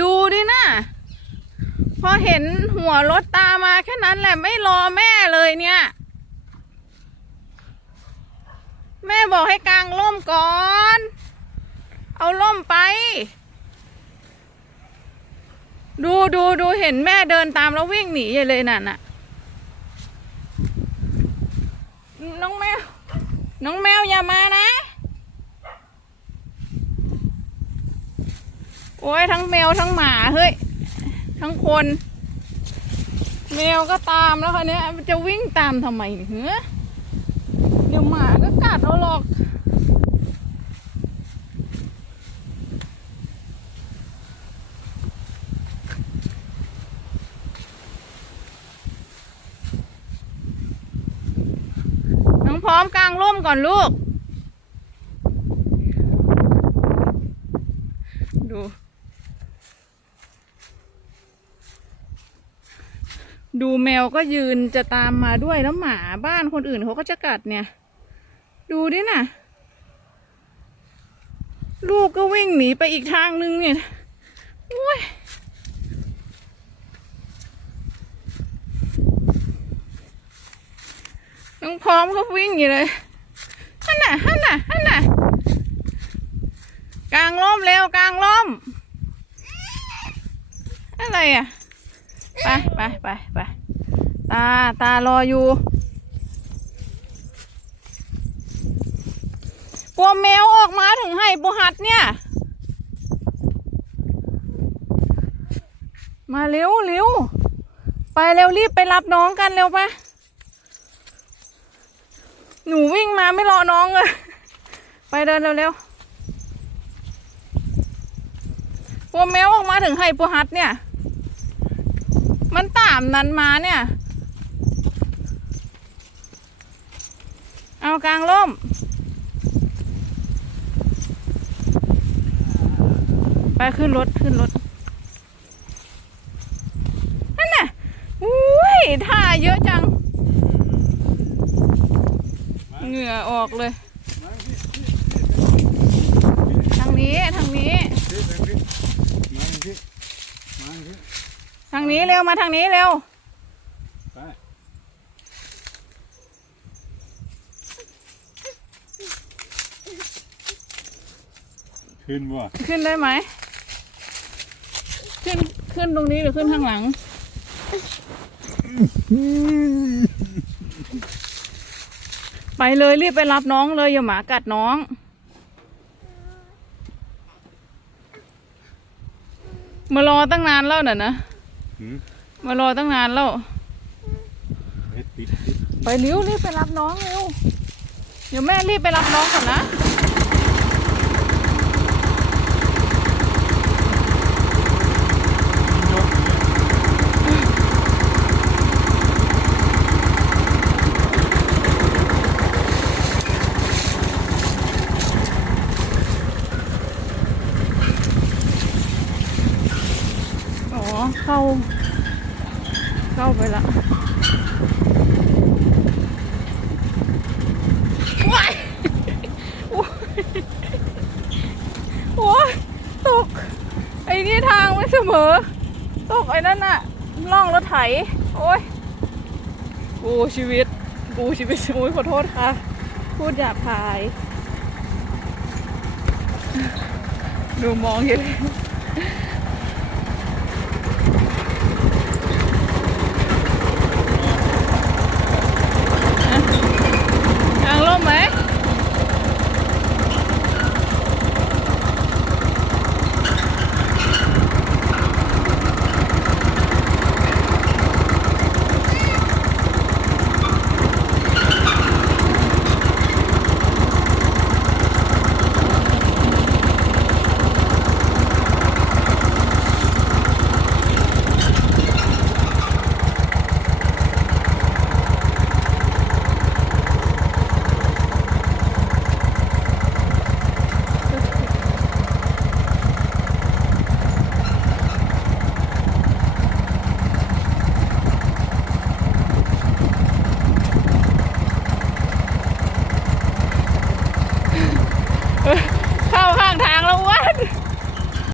ดูดินะพอเห็นหัวรถตามมาแค่นั้นแหละไม่รอแม่เลยเนี่ย แม่บอกให้กางร่มก่อน เอาร่มไป ดูดูดูเห็นแม่เดินตามแล้ววิ่งหนีใหญ่เลยน่ะน่ะน้องแมว น้องแมวอย่ามานะ โอ้ยทั้งแมวทั้งหมาเฮ้ย ทั้งคน แมวก็ตามแล้วคันนี้ยจะวิ่งตามทำไมเนี่ยเฮ้ยเดี๋ยวหมาก็กัดเราหรอกน้องพร้อมกลางร่มก่อนลูก ดู ดูแมวก็ยืนจะตามมาด้วยแล้วหมาบ้านคนอื่นเขาก็จะกัดเนี่ย ดูดิน่ะ ลูกก็วิ่งหนีไปอีกทางนึงเนี่ยโอ้ยน้องพร้อมก็วิ่งอยู่เลยฮันน่ะฮันน่ะฮันน่ะกลางร่มเร็วกลางร่มอะไรอะ ไปไปไปไปตาตารออยู่กลัวแมวออกมาถึงให้บุหัดเนี่ย มาเร็วเร็วไปเร็วรีบไปรับน้องกันเร็วปะหนูวิ่งมาไม่รอน้องเลย ไปเดินเร็วเร็วกลัวแมวออกมาถึงให้บุหัดเนี่ย มันตามนั้นมาเนี่ย เอากลางร่ม ไปขึ้นรถขึ้นรถ นั่นน่ะอุ้ยท่าเยอะจัง เหงื่อออกเลย ทางนี้ ทางนี้ ทางนี้เร็วมาทางนี้เร็วไปขึ้นบ่ขึ้นได้ไหม ขึ้นขึ้นตรงนี้หรือขึ้นข้างหลัง ไปเลยรีบไปรับน้องเลยอย่าหมากัดน้องมารอตั้งนานแล้วน่ะนะหื มมารอตั้งนานแล้วเฮ็ดติดติดไปเร็วรีบไปรับน้องเร็ว เดี๋ยวแม่รีบไปรับน้องก่อนนะ เข้า เข้าไปละว้ายโอ้ยโอ้ยตก ไอ้นี่ทางไม่เสมอ ตกไอ้นั่นน่ะล่องรถไถ โอ้ยกูชีวิต กูชีวิตโอ้ยขอโทษค่ะ พูดหยาบคาย ดูมองอยู่เลย